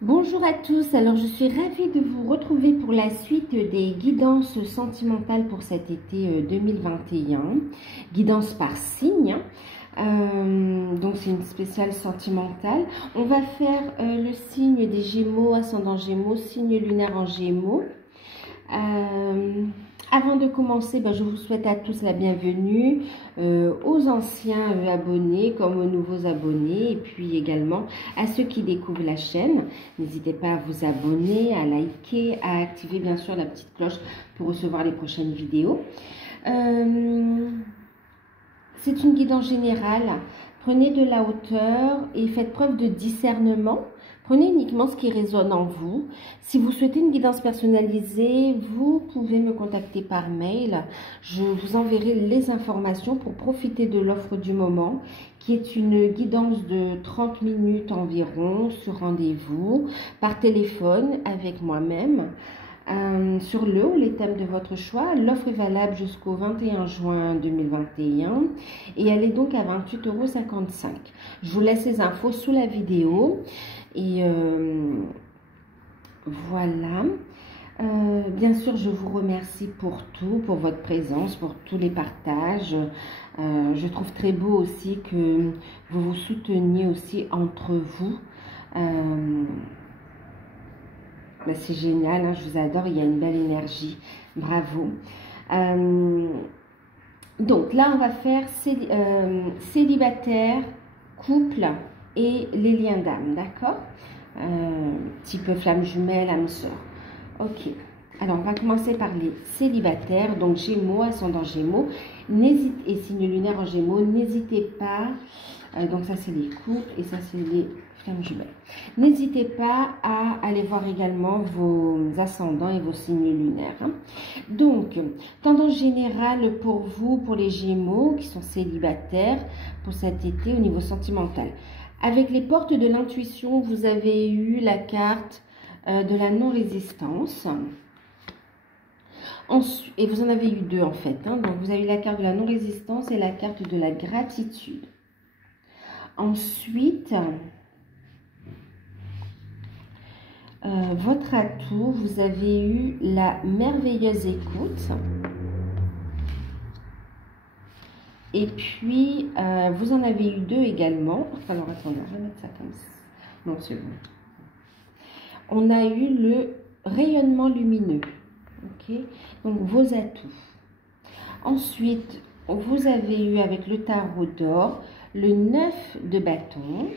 Bonjour à tous, alors je suis ravie de vous retrouver pour la suite des guidances sentimentales pour cet été 2021, guidance par signe. Donc c'est une spéciale sentimentale. On va faire le signe des Gémeaux, ascendant Gémeaux, signe lunaire en Gémeaux. Avant de commencer, je vous souhaite à tous la bienvenue, aux anciens abonnés comme aux nouveaux abonnés, et puis également à ceux qui découvrent la chaîne. N'hésitez pas à vous abonner, à liker, à activer bien sûr la petite cloche pour recevoir les prochaines vidéos. C'est une guidance générale. Prenez de la hauteur et faites preuve de discernement. Prenez uniquement ce qui résonne en vous. Si vous souhaitez une guidance personnalisée, vous pouvez me contacter par mail. Je vous enverrai les informations pour profiter de l'offre du moment, qui est une guidance de 30 minutes environ sur rendez-vous, par téléphone avec moi-même. Sur le ou les thèmes de votre choix. L'offre est valable jusqu'au 21 juin 2021 et elle est donc à 28,55 €. Je vous laisse les infos sous la vidéo et voilà. Bien sûr, je vous remercie pour tout, pour votre présence, pour tous les partages. Je trouve très beau aussi que vous vous souteniez aussi entre vous. C'est génial, hein, je vous adore, il y a une belle énergie, bravo. Donc là, on va faire célibataire, couple et les liens d'âme, d'accord? Petit peu flamme jumelle, âme sœur. Ok, alors on va commencer par les célibataires, donc Gémeaux, ascendant Gémeaux, et signe lunaire en Gémeaux, n'hésitez pas, donc ça c'est les couples et ça c'est les flammes jumelles. N'hésitez pas à aller voir également vos ascendants et vos signes lunaires. Donc, tendance générale pour vous, pour les Gémeaux qui sont célibataires pour cet été au niveau sentimental. Avec les portes de l'intuition, vous avez eu la carte de la non-résistance. Et vous en avez eu deux en fait. Donc, vous avez eu la carte de la non-résistance et la carte de la gratitude. Ensuite, votre atout, vous avez eu la merveilleuse écoute. Et puis, vous en avez eu deux également. Alors, attendez, on va mettre ça comme ça. Non, c'est bon. On a eu le rayonnement lumineux. Ok, donc vos atouts. Ensuite, vous avez eu avec le tarot d'or le 9 de bâton.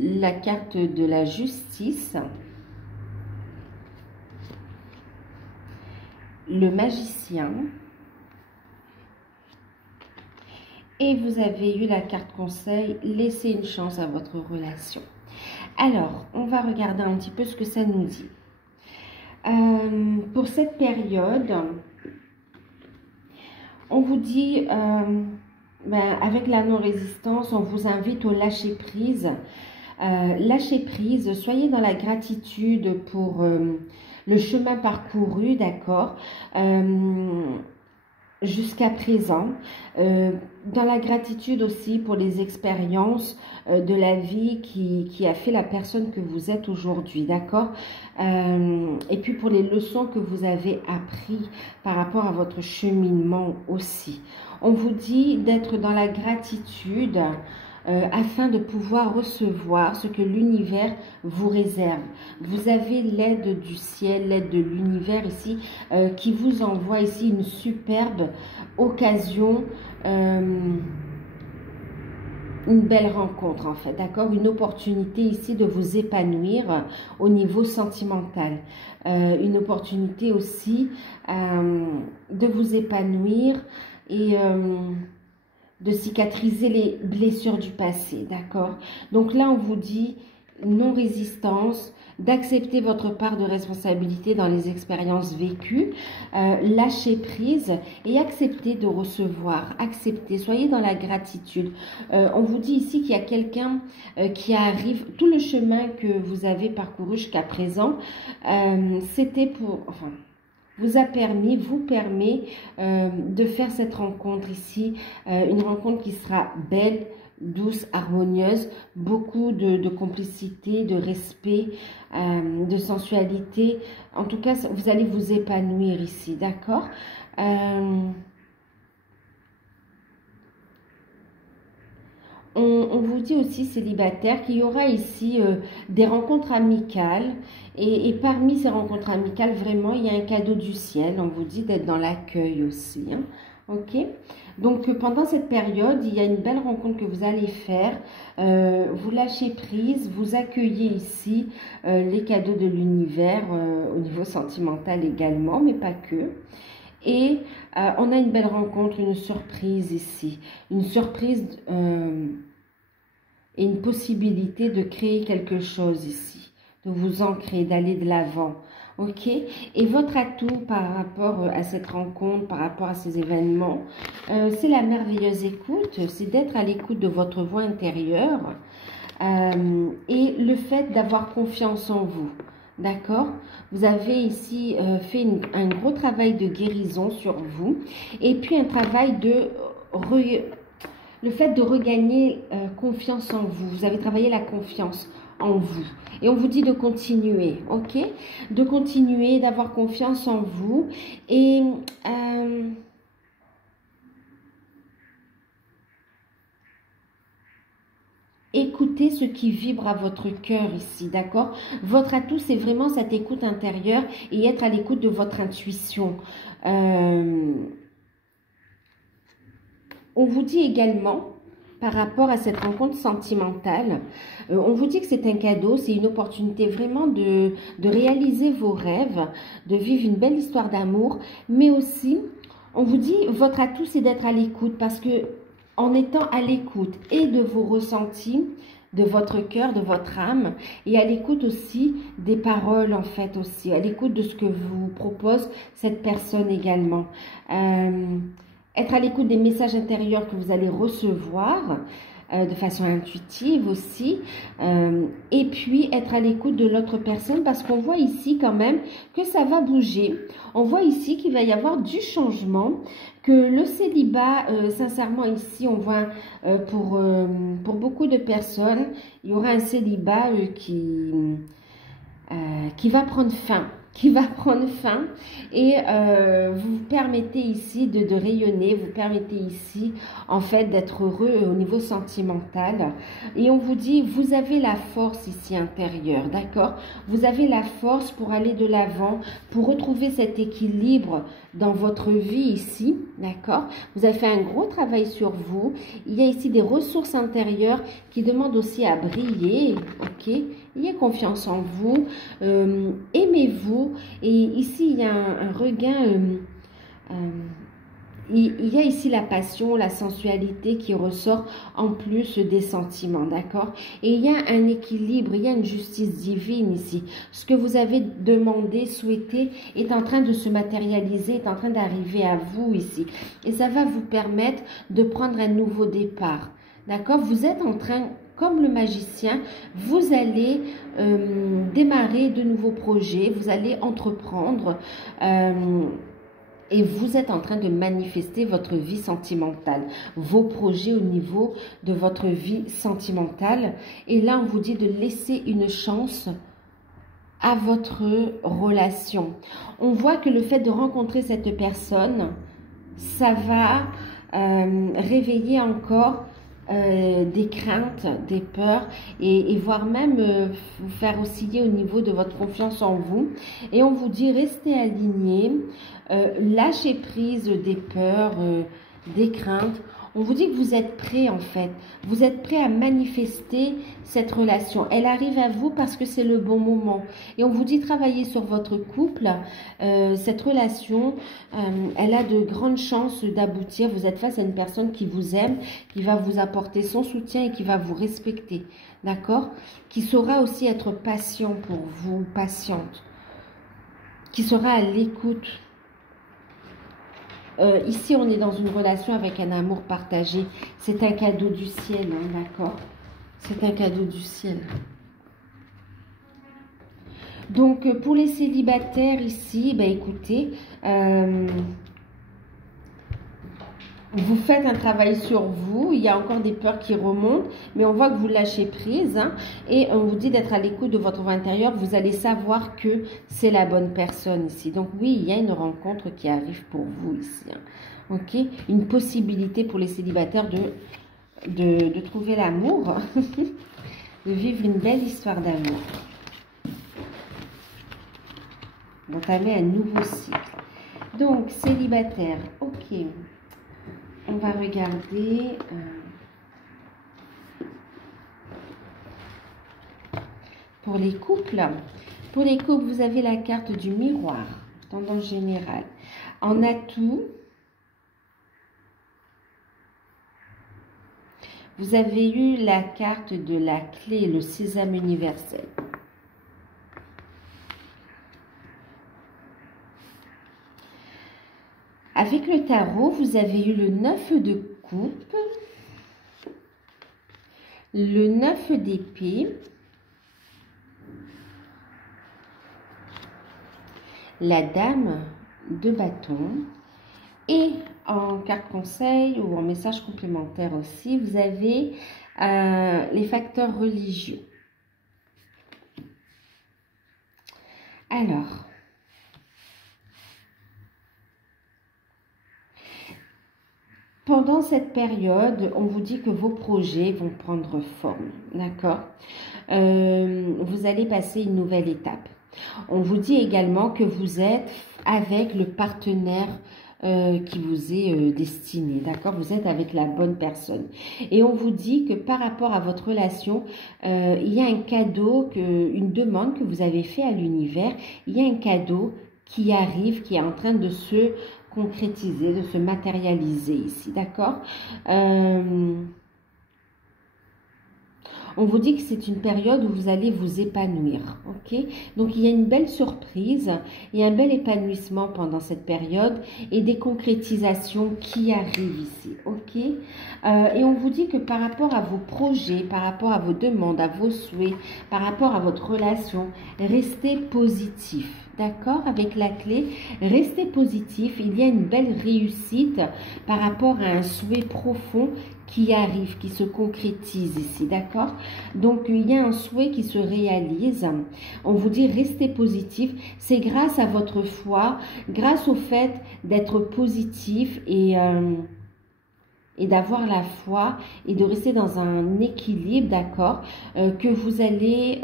La carte de la justice, le magicien, et vous avez eu la carte conseil, laissez une chance à votre relation. Alors, on va regarder un petit peu ce que ça nous dit. Pour cette période, on vous dit, avec la non-résistance, on vous invite au lâcher-prise. Lâchez prise, soyez dans la gratitude pour le chemin parcouru, d'accord, jusqu'à présent, dans la gratitude aussi pour les expériences de la vie qui a fait la personne que vous êtes aujourd'hui, d'accord, et puis pour les leçons que vous avez apprises par rapport à votre cheminement aussi. On vous dit d'être dans la gratitude afin de pouvoir recevoir ce que l'univers vous réserve. Vous avez l'aide du ciel, l'aide de l'univers ici, qui vous envoie ici une superbe occasion, une belle rencontre en fait, d'accord? Une opportunité ici de vous épanouir au niveau sentimental. Une opportunité aussi de vous épanouir et de cicatriser les blessures du passé, d'accord? Donc là, on vous dit non-résistance, d'accepter votre part de responsabilité dans les expériences vécues, lâcher prise et accepter de recevoir, accepter, soyez dans la gratitude. On vous dit ici qu'il y a quelqu'un qui arrive, tout le chemin que vous avez parcouru jusqu'à présent, c'était pour... Enfin, vous permet de faire cette rencontre ici, une rencontre qui sera belle, douce, harmonieuse, beaucoup de complicité, de respect, de sensualité. En tout cas, vous allez vous épanouir ici, d'accord? On vous dit aussi, célibataire, qu'il y aura ici des rencontres amicales. Et parmi ces rencontres amicales, vraiment, il y a un cadeau du ciel. On vous dit d'être dans l'accueil aussi. Hein. Ok? Donc, pendant cette période, il y a une belle rencontre que vous allez faire. Vous lâchez prise, vous accueillez ici les cadeaux de l'univers au niveau sentimental également, mais pas que. Et on a une belle rencontre, une surprise ici. Une surprise et une possibilité de créer quelque chose ici. De vous ancrer, d'aller de l'avant. Ok? Et votre atout par rapport à cette rencontre, par rapport à ces événements, c'est la merveilleuse écoute. C'est d'être à l'écoute de votre voix intérieure. Et le fait d'avoir confiance en vous. D'accord? Vous avez ici fait un gros travail de guérison sur vous. Et puis un travail de... Le fait de regagner confiance en vous. Vous avez travaillé la confiance en vous. Et on vous dit de continuer, ok? De continuer, d'avoir confiance en vous. Et... écoutez ce qui vibre à votre cœur ici, d'accord? Votre atout, c'est vraiment cette écoute intérieure et être à l'écoute de votre intuition. On vous dit également, par rapport à cette rencontre sentimentale, on vous dit que c'est un cadeau, c'est une opportunité vraiment de réaliser vos rêves, de vivre une belle histoire d'amour, mais aussi, on vous dit, votre atout, c'est d'être à l'écoute parce que en étant à l'écoute et de vos ressentis, de votre cœur, de votre âme, et à l'écoute aussi des paroles en fait aussi, à l'écoute de ce que vous propose cette personne également. Être à l'écoute des messages intérieurs que vous allez recevoir de façon intuitive aussi. Et puis être à l'écoute de l'autre personne parce qu'on voit ici quand même que ça va bouger. On voit ici qu'il va y avoir du changement, que le célibat, sincèrement ici, on voit pour beaucoup de personnes, il y aura un célibat qui va prendre fin. Et vous permettez ici de rayonner, vous permettez ici en fait d'être heureux au niveau sentimental et on vous dit vous avez la force ici intérieure, d'accord? Vous avez la force pour aller de l'avant, pour retrouver cet équilibre dans votre vie ici, d'accord? Vous avez fait un gros travail sur vous, il y a ici des ressources intérieures qui demandent aussi à briller, ok? Ayez confiance en vous, aimez-vous. Et ici, il y a un regain, il y a ici la passion, la sensualité qui ressort en plus des sentiments, d'accord? Et il y a un équilibre, il y a une justice divine ici. Ce que vous avez demandé, souhaité, est en train de se matérialiser, est en train d'arriver à vous ici. Et ça va vous permettre de prendre un nouveau départ, d'accord? Vous êtes en train... Comme le magicien, vous allez démarrer de nouveaux projets, vous allez entreprendre et vous êtes en train de manifester votre vie sentimentale, vos projets au niveau de votre vie sentimentale. Et là, on vous dit de laisser une chance à votre relation. On voit que le fait de rencontrer cette personne, ça va réveiller encore des craintes, des peurs et voire même vous faire osciller au niveau de votre confiance en vous. Et on vous dit restez alignés, lâchez prise des peurs, des craintes. On vous dit que vous êtes prêts en fait. Vous êtes prêts à manifester cette relation. Elle arrive à vous parce que c'est le bon moment. Et on vous dit travailler sur votre couple. Cette relation, elle a de grandes chances d'aboutir. Vous êtes face à une personne qui vous aime, qui va vous apporter son soutien et qui va vous respecter. D'accord? Qui saura aussi être patient pour vous, patiente. Qui sera à l'écoute. Ici, on est dans une relation avec un amour partagé. C'est un cadeau du ciel, hein, d'accord? C'est un cadeau du ciel. Donc, pour les célibataires ici, ben, écoutez, vous faites un travail sur vous, il y a encore des peurs qui remontent, mais on voit que vous lâchez prise hein, et on vous dit d'être à l'écoute de votre voix intérieure, vous allez savoir que c'est la bonne personne ici. Donc oui, il y a une rencontre qui arrive pour vous ici. Hein. Ok, une possibilité pour les célibataires de trouver l'amour, de vivre une belle histoire d'amour, d'entamer un nouveau cycle. Donc, célibataire, ok. On va regarder pour les couples. Pour les couples, vous avez la carte du miroir, tendance générale. En atout, vous avez eu la carte de la clé, le sésame universel. Avec le tarot, vous avez eu le 9 de coupe, le 9 d'épée, la dame de bâton et en carte conseil ou en message complémentaire aussi, vous avez les facteurs religieux. Alors, pendant cette période, on vous dit que vos projets vont prendre forme, d'accord? Vous allez passer une nouvelle étape. On vous dit également que vous êtes avec le partenaire qui vous est destiné, d'accord? Vous êtes avec la bonne personne. Et on vous dit que par rapport à votre relation, il y a un cadeau, une demande que vous avez fait à l'univers. Il y a un cadeau qui arrive, qui est en train de se concrétiser, de se matérialiser ici, d'accord? On vous dit que c'est une période où vous allez vous épanouir, ok? Donc, il y a une belle surprise, il y a un bel épanouissement pendant cette période et des concrétisations qui arrivent ici, ok? Et on vous dit que par rapport à vos projets, par rapport à vos demandes, à vos souhaits, par rapport à votre relation, restez positif. D'accord? Avec la clé, restez positif. Il y a une belle réussite par rapport à un souhait profond qui arrive, qui se concrétise ici. D'accord? Donc, il y a un souhait qui se réalise. On vous dit restez positif. C'est grâce à votre foi, grâce au fait d'être positif et d'avoir la foi et de rester dans un équilibre, d'accord, que vous allez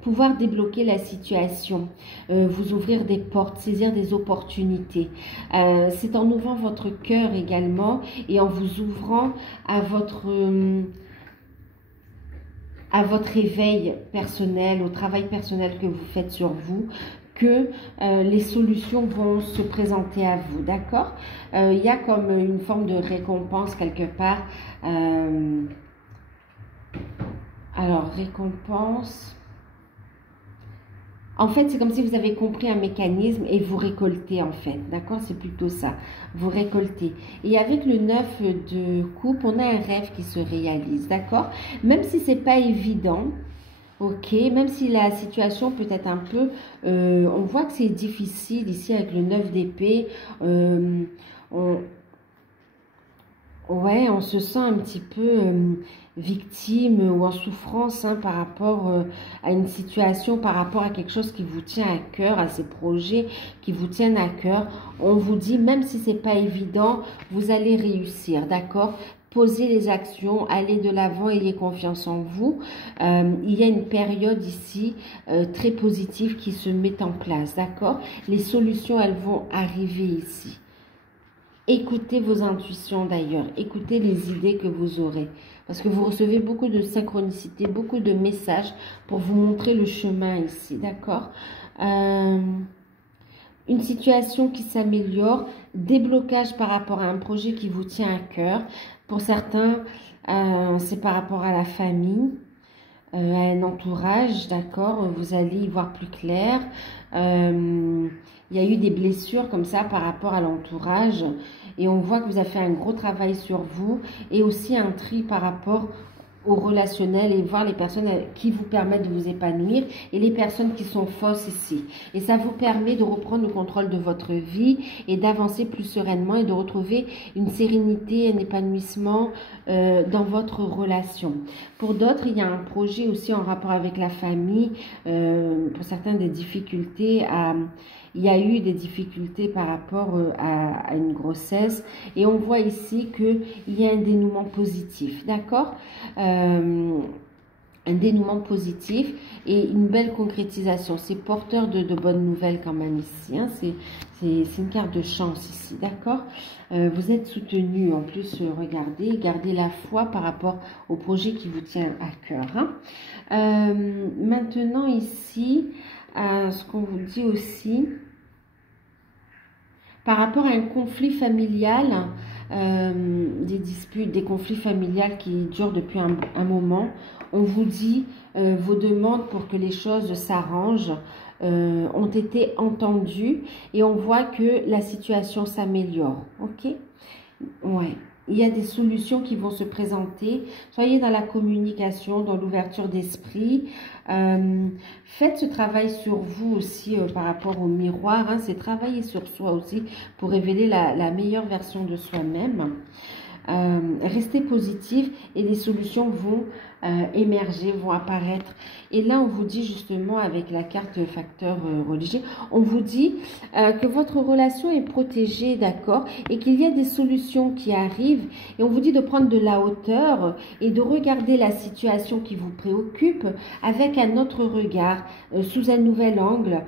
pouvoir débloquer la situation, vous ouvrir des portes, saisir des opportunités. C'est en ouvrant votre cœur également et en vous ouvrant à votre éveil personnel, au travail personnel que vous faites sur vous, que les solutions vont se présenter à vous, d'accord? Il y a comme une forme de récompense quelque part. Alors, récompense... En fait, c'est comme si vous avez compris un mécanisme et vous récoltez en fait, d'accord? C'est plutôt ça, vous récoltez. Et avec le 9 de coupe, on a un rêve qui se réalise, d'accord? Même si c'est pas évident, ok? Même si la situation peut être un peu... on voit que c'est difficile ici avec le 9 d'épée. Ouais, on se sent un petit peu victime ou en souffrance hein, par rapport à une situation, par rapport à quelque chose qui vous tient à cœur, à ces projets qui vous tiennent à cœur. On vous dit, même si c'est pas évident, vous allez réussir, d'accord? Posez les actions, allez de l'avant, ayez confiance en vous. Il y a une période ici très positive qui se met en place, d'accord? Les solutions, elles vont arriver ici. Écoutez vos intuitions d'ailleurs, écoutez les idées que vous aurez. Parce que vous recevez beaucoup de synchronicité, beaucoup de messages pour vous montrer le chemin ici, d'accord? Une situation qui s'améliore, déblocage par rapport à un projet qui vous tient à cœur. Pour certains, c'est par rapport à la famille, à un entourage, d'accord? Vous allez y voir plus clair. Il y a eu des blessures comme ça par rapport à l'entourage et on voit que vous avez fait un gros travail sur vous et aussi un tri par rapport au relationnel et voir les personnes qui vous permettent de vous épanouir et les personnes qui sont fausses ici. Et ça vous permet de reprendre le contrôle de votre vie et d'avancer plus sereinement et de retrouver une sérénité, un épanouissement dans votre relation. Pour d'autres, il y a un projet aussi en rapport avec la famille, pour certains des difficultés il y a eu des difficultés par rapport à une grossesse et on voit ici qu'il y a un dénouement positif, d'accord, un dénouement positif et une belle concrétisation. C'est porteur de bonnes nouvelles quand même ici, hein. C'est une carte de chance ici, d'accord. Vous êtes soutenu en plus, regardez, gardez la foi par rapport au projet qui vous tient à cœur, hein. Maintenant ici, ce qu'on vous dit aussi, par rapport à un conflit familial, des disputes, des conflits familiales qui durent depuis un moment, on vous dit vos demandes pour que les choses s'arrangent ont été entendues et on voit que la situation s'améliore, ok? Ouais. Il y a des solutions qui vont se présenter. Soyez dans la communication, dans l'ouverture d'esprit. Faites ce travail sur vous aussi par rapport au miroir, hein. C'est travailler sur soi aussi pour révéler la meilleure version de soi-même. Restez positif et des solutions vont émerger, vont apparaître. Et là, on vous dit justement avec la carte facteur religieux, on vous dit que votre relation est protégée, d'accord, et qu'il y a des solutions qui arrivent. Et on vous dit de prendre de la hauteur et de regarder la situation qui vous préoccupe avec un autre regard, sous un nouvel angle.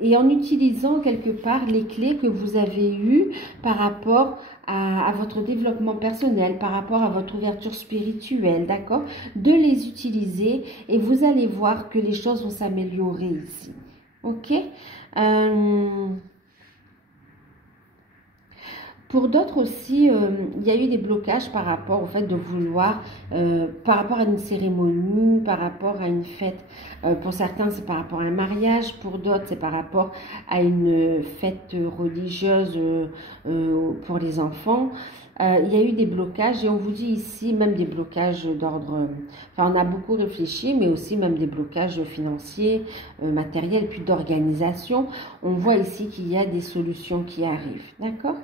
Et en utilisant quelque part les clés que vous avez eues par rapport à votre développement personnel, par rapport à votre ouverture spirituelle, d'accord? De les utiliser et vous allez voir que les choses vont s'améliorer ici. Ok? Pour d'autres aussi, il y a eu des blocages par rapport au fait de vouloir, par rapport à une cérémonie, par rapport à une fête. Pour certains, c'est par rapport à un mariage. Pour d'autres, c'est par rapport à une fête religieuse pour les enfants. Il y a eu des blocages et on vous dit ici même des blocages d'ordre... Enfin, on a beaucoup réfléchi, mais aussi même des blocages financiers, matériels, puis d'organisation. On voit ici qu'il y a des solutions qui arrivent. D'accord ?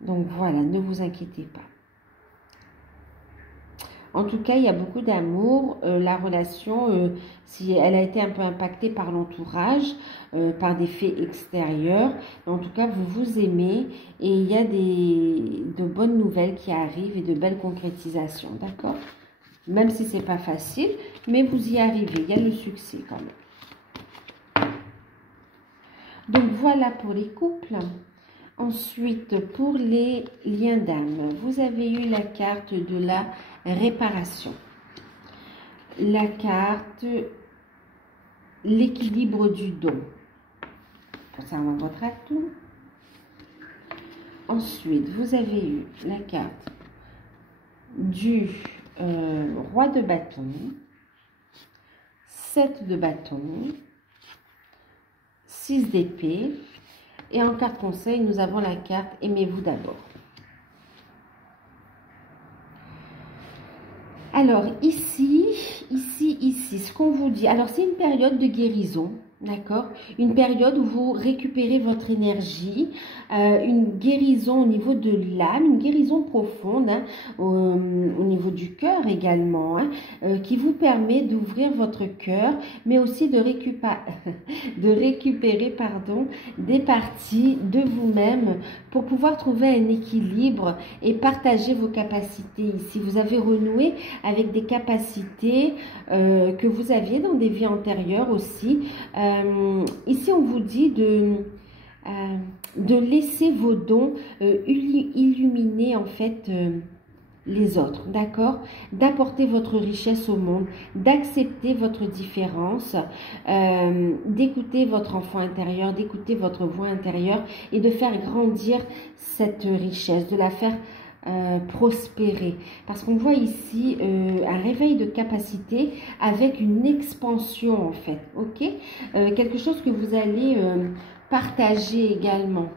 Donc voilà, ne vous inquiétez pas. En tout cas, il y a beaucoup d'amour. La relation, si elle a été un peu impactée par l'entourage, par des faits extérieurs, en tout cas, vous vous aimez et il y a de bonnes nouvelles qui arrivent et de belles concrétisations, d'accord? Même si c'est pas facile, mais vous y arrivez. Il y a le succès quand même. Donc voilà pour les couples. Ensuite, pour les liens d'âme, vous avez eu la carte de la réparation. La carte, l'équilibre du don, concernant votre atout. Ensuite, vous avez eu la carte du roi de bâton, 7 de bâton, 6 d'épée. Et en carte conseil, nous avons la carte « Aimez-vous d'abord ». Alors, ici, ce qu'on vous dit, alors c'est une période de guérison, d'accord? Une période où vous récupérez votre énergie, une guérison au niveau de l'âme, une guérison profonde, hein, au niveau du cœur également, hein, qui vous permet d'ouvrir votre cœur, mais aussi de récupérer des parties de vous-même pour pouvoir trouver un équilibre et partager vos capacités ici. Vous avez renoué avec des capacités que vous aviez dans des vies antérieures aussi. Ici, on vous dit de laisser vos dons illuminer en fait les autres, d'accord? D'apporter votre richesse au monde, d'accepter votre différence, d'écouter votre enfant intérieur, d'écouter votre voix intérieure et de faire grandir cette richesse, de la faire prospérer. Parce qu'on voit ici un réveil de capacité avec une expansion en fait, ok? Quelque chose que vous allez partager également.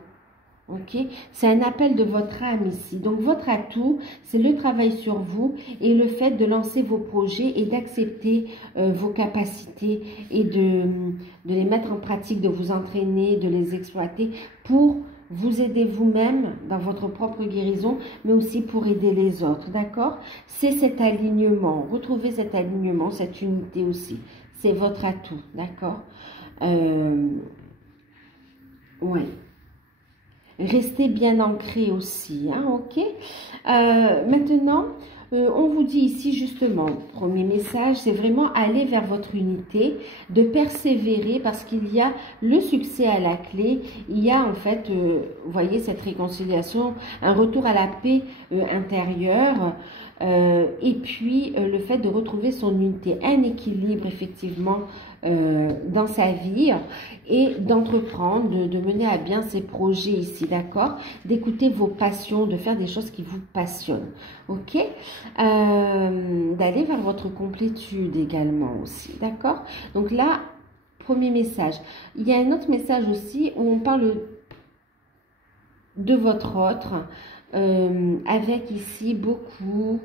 Ok, c'est un appel de votre âme ici. Donc, votre atout, c'est le travail sur vous et le fait de lancer vos projets et d'accepter vos capacités et de les mettre en pratique, de vous entraîner, de les exploiter pour vous aider vous-même dans votre propre guérison, mais aussi pour aider les autres, d'accord? C'est cet alignement, retrouvez cet alignement, cette unité aussi. C'est votre atout, d'accord? Ouais. Restez bien ancré aussi, hein, ok? Maintenant, on vous dit ici justement, premier message, c'est vraiment aller vers votre unité, de persévérer parce qu'il y a le succès à la clé. Il y a en fait, vous voyez, cette réconciliation, un retour à la paix intérieure. Et puis le fait de retrouver son unité, un équilibre effectivement dans sa vie et d'entreprendre, de mener à bien ses projets ici, d'accord? D'écouter vos passions, de faire des choses qui vous passionnent, ok? D'aller vers votre complétude également aussi, d'accord? Donc là, premier message. Il y a un autre message aussi où on parle de votre autre, avec ici beaucoup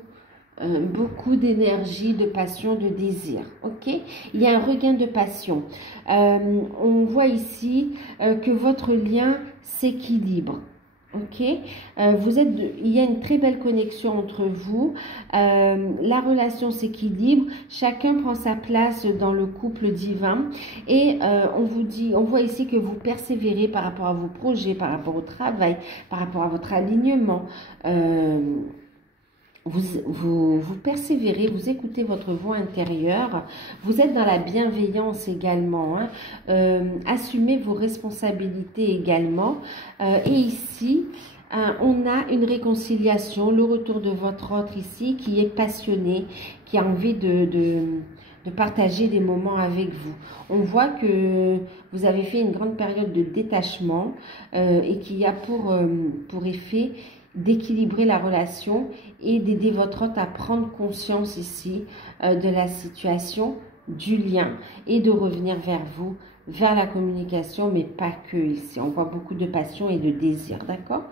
d'énergie, de passion, de désir, ok? Il y a un regain de passion. On voit ici que votre lien s'équilibre, ok? Il y a une très belle connexion entre vous, la relation s'équilibre, chacun prend sa place dans le couple divin et on voit ici que vous persévérez par rapport à vos projets, par rapport au travail, par rapport à votre alignement. Vous persévérez, vous écoutez votre voix intérieure, vous êtes dans la bienveillance également, hein, assumez vos responsabilités également. Et ici, on a une réconciliation, le retour de votre autre ici qui est passionné, qui a envie de partager des moments avec vous. On voit que vous avez fait une grande période de détachement et qui a pour effet d'équilibrer la relation et d'aider votre hôte à prendre conscience ici de la situation, du lien et de revenir vers vous, vers la communication, mais pas que ici. On voit beaucoup de passion et de désir, d'accord?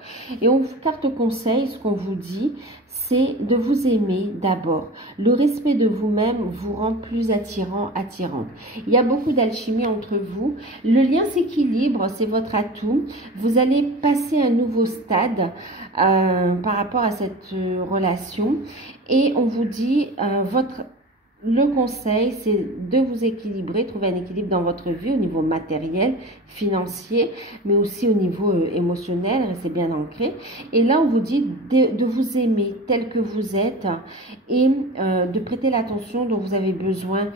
Et carte conseil, ce qu'on vous dit, c'est de vous aimer d'abord. Le respect de vous-même vous rend plus attirant, attirante. Il y a beaucoup d'alchimie entre vous. Le lien s'équilibre, c'est votre atout. Vous allez passer un nouveau stade par rapport à cette relation. Et on vous dit, le conseil, c'est de vous équilibrer, trouver un équilibre dans votre vie au niveau matériel, financier, mais aussi au niveau émotionnel, restez bien ancré. Et là, on vous dit de vous aimer tel que vous êtes et de prêter l'attention dont vous avez besoin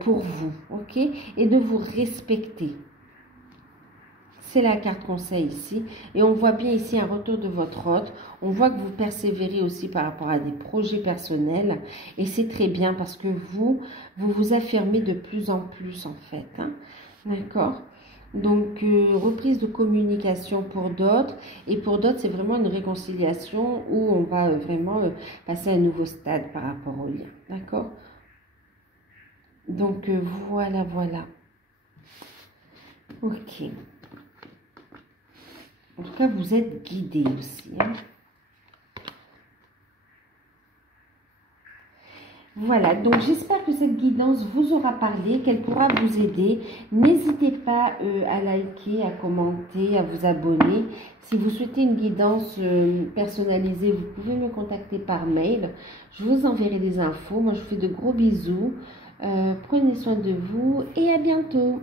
pour vous, ok? Et de vous respecter. C'est la carte conseil ici. Et on voit bien ici un retour de votre hôte. On voit que vous persévérez aussi par rapport à des projets personnels. Et c'est très bien parce que vous vous affirmez de plus en plus en fait. Hein. D'accord? Donc, reprise de communication pour d'autres. Et pour d'autres, c'est vraiment une réconciliation où on va vraiment passer à un nouveau stade par rapport au lien. D'accord? Donc, voilà. Ok. En tout cas, vous êtes guidé aussi. Hein. Voilà, donc j'espère que cette guidance vous aura parlé, qu'elle pourra vous aider. N'hésitez pas à liker, à commenter, à vous abonner. Si vous souhaitez une guidance personnalisée, vous pouvez me contacter par mail. Je vous enverrai des infos. Moi, je vous fais de gros bisous. Prenez soin de vous et à bientôt.